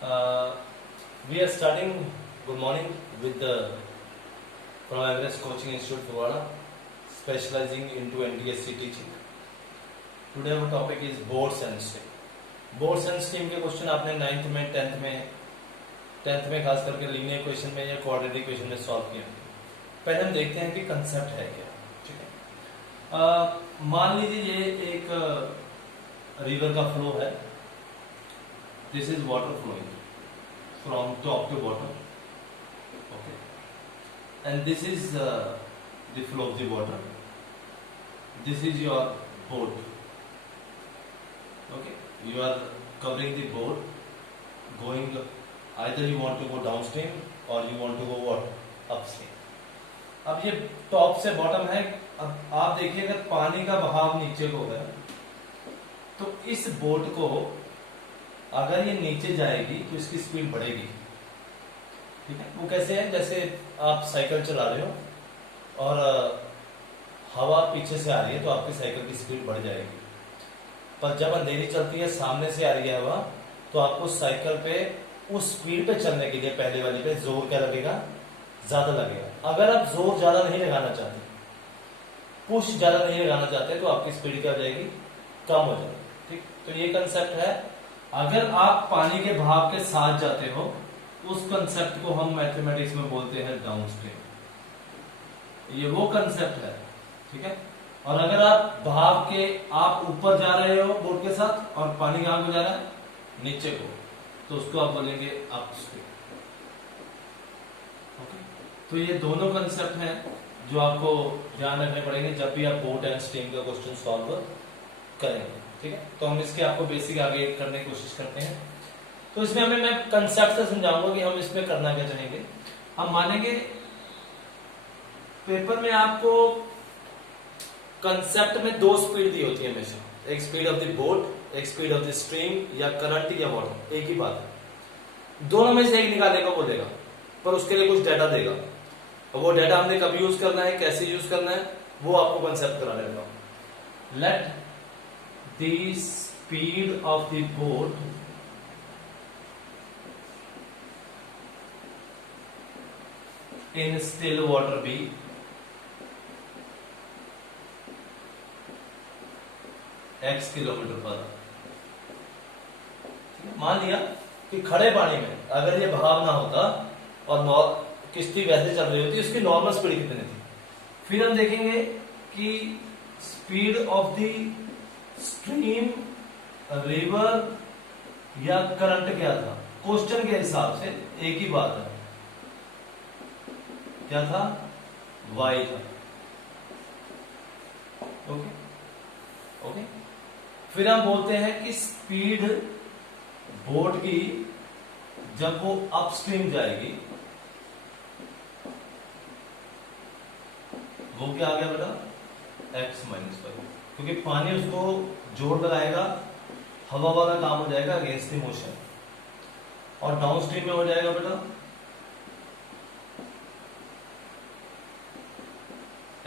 We are starting. Good morning with the from Everest Coaching Institute Purwara, specializing into NDSC teaching. Today our topic is boards and stream. Boards and stream के question आपने 9th में 10th में खास करके linear equation में या quadratic equation में solve किया। पहले हम देखते हैं कि कंसेप्ट है क्या। ठीक है, मान लीजिए ये एक रिवर का फ्लो है। This is water flowing from top to bottom, okay, and this is the flow of the water. This is your boat, okay, you are covering the boat, going either you want to go downstream or you want to go what upstream. अब ये top से bottom है। अब आप देखिए अगर पानी का बहाव नीचे को है तो इस बोट को अगर ये नीचे जाएगी तो इसकी स्पीड बढ़ेगी। ठीक है, वो कैसे है, जैसे आप साइकिल चला रहे हो और हवा पीछे से आ रही है तो आपकी साइकिल की स्पीड बढ़ जाएगी। पर जब अंधेरी चलती है, सामने से आ रही है हवा, तो आपको साइकिल पे उस स्पीड पे चलने के लिए पहले वाली पे जोर क्या लगेगा, ज्यादा लगेगा। अगर आप जोर ज्यादा नहीं लगाना चाहते, पुश ज्यादा नहीं लगाना चाहते, तो आपकी स्पीड क्या हो जाएगी, कम हो जाएगी। ठीक, तो ये कंसेप्ट है। अगर आप पानी के बहाव के साथ जाते हो, उस कंसेप्ट को हम मैथमेटिक्स में बोलते हैं डाउनस्ट्रीम। ये वो कंसेप्ट है। ठीक है, और अगर आप बहाव के आप ऊपर जा रहे हो बोट के साथ और पानी कहां को जा रहा है, नीचे को, तो उसको आप बोलेंगे अपस्ट्रीम। ओके, तो ये दोनों कंसेप्ट हैं जो आपको ध्यान रखने पड़ेंगे जब भी आप बोट एंड स्ट्रीम का क्वेश्चन सॉल्व करेंगे। ठीक है, तो हम इसके आपको बेसिक आगे करने की कोशिश करते हैं। तो इसमें मैं कंसेप्ट से समझाऊंगा कि हम इसमें करना क्या चाहेंगे। हम मानेंगे पेपर में आपको कंसेप्ट में दो स्पीड दी होती है हमेशा, एक स्पीड ऑफ द बोट, एक स्पीड ऑफ द स्ट्रीम या करंट या वाटर, एक ही बात है। दोनों में से एक निकालने को बोलेगा, पर उसके लिए कुछ डाटा देगा। और वो डाटा हमने कब यूज करना है, कैसे यूज करना है, वो आपको कंसेप्ट कराने लगा। Let the speed of the boat in still water be x kilometre per. मान लिया कि खड़े पानी में अगर ये बहाव ना होता और किश्ती वैसे चल रही होती, उसकी नॉर्मल स्पीड कितनी थी। फिर हम देखेंगे कि speed of the stream, river या करंट क्या था। क्वेश्चन के हिसाब से एक ही बात है, क्या था, y था। ओके ओके, फिर हम बोलते हैं कि स्पीड बोट की जब वो अपस्ट्रीम जाएगी, वो क्या आ गया बेटा, x माइनस वाई, क्योंकि पानी उसको जोर लगाएगा, हवा वाला काम हो जाएगा अगेंस्ट द मोशन, और डाउनस्ट्रीम में हो जाएगा बेटा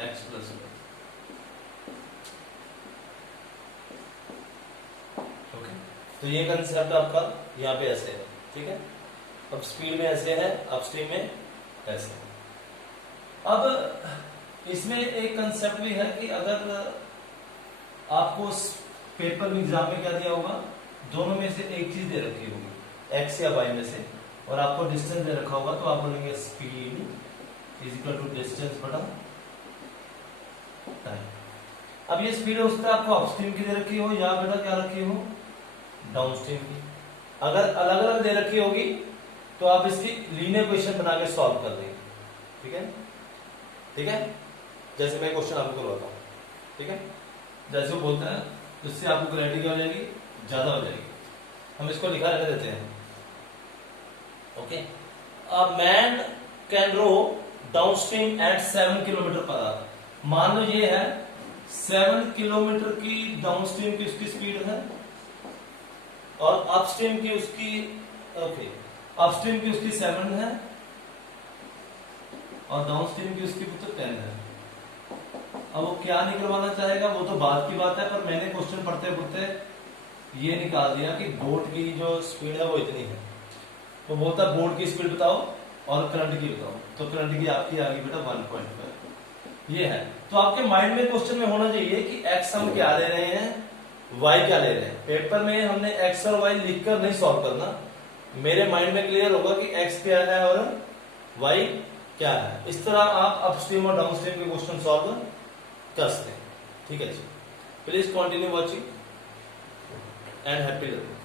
x प्लस वाई। तो ये कंसेप्ट आपका यहाँ पे ऐसे है। ठीक है, अब स्पीड में ऐसे है, अपस्ट्रीम में ऐसे है। अब इसमें एक कंसेप्ट भी है कि अगर आपको पेपर में एग्जाम में क्या दिया होगा, दोनों में से एक चीज दे रखी होगी, x या y में से, और आपको डिस्टेंस दे रखा होगा, तो आप बोलेंगे speed is equal to distance बटा टाइम। अब ये स्पीड हो सकता है आपको अपस्ट्रीम की दे रखी हो या बेटा क्या रखी हो, डाउनस्ट्रीम की। अगर अलग अलग दे रखी होगी तो आप इसकी लीनियर इक्वेशन बना के सॉल्व कर देंगे। ठीक है, ठीक है, जैसे मैं क्वेश्चन आपको करवाता हूं। ठीक है, जैसे वो बोलता है तो इससे आपको क्लैरिटी क्या हो जाएगी, ज्यादा हो जाएगी। हम इसको लिखा रहने देते हैं। Okay, a man can row downstream at 7 kilometre per hour. मान लो ये है 7 किलोमीटर की डाउनस्ट्रीम की उसकी स्पीड है और अपस्ट्रीम की उसकी अपस्ट्रीम की उसकी 7 है और डाउनस्ट्रीम की उसकी तो 10 है। अब वो क्या निकलवाना चाहेगा वो तो बात की बात है, पर मैंने क्वेश्चन पढ़ते पढ़ते ये निकाल दिया कि बोट की जो स्पीड है वो इतनी है। वो बोलता है बोर्ड की स्पीड बताओ और करंट की बताओ, तो करंट की आपकी आ गई बेटा 1.5। ये है। तो आपके माइंड में क्वेश्चन में होना चाहिए कि एक्स हम क्या ले रहे हैं, वाई क्या ले रहे हैं। पेपर में हमने एक्स और वाई लिखकर नहीं सॉल्व करना, मेरे माइंड में क्लियर होगा कि एक्स क्या है और वाई क्या है। इस तरह आप अपस्ट्रीम और डाउनस्ट्रीम के क्वेश्चन सॉल्व कर सकते हैं। ठीक है जी, please continue watching and happy learning.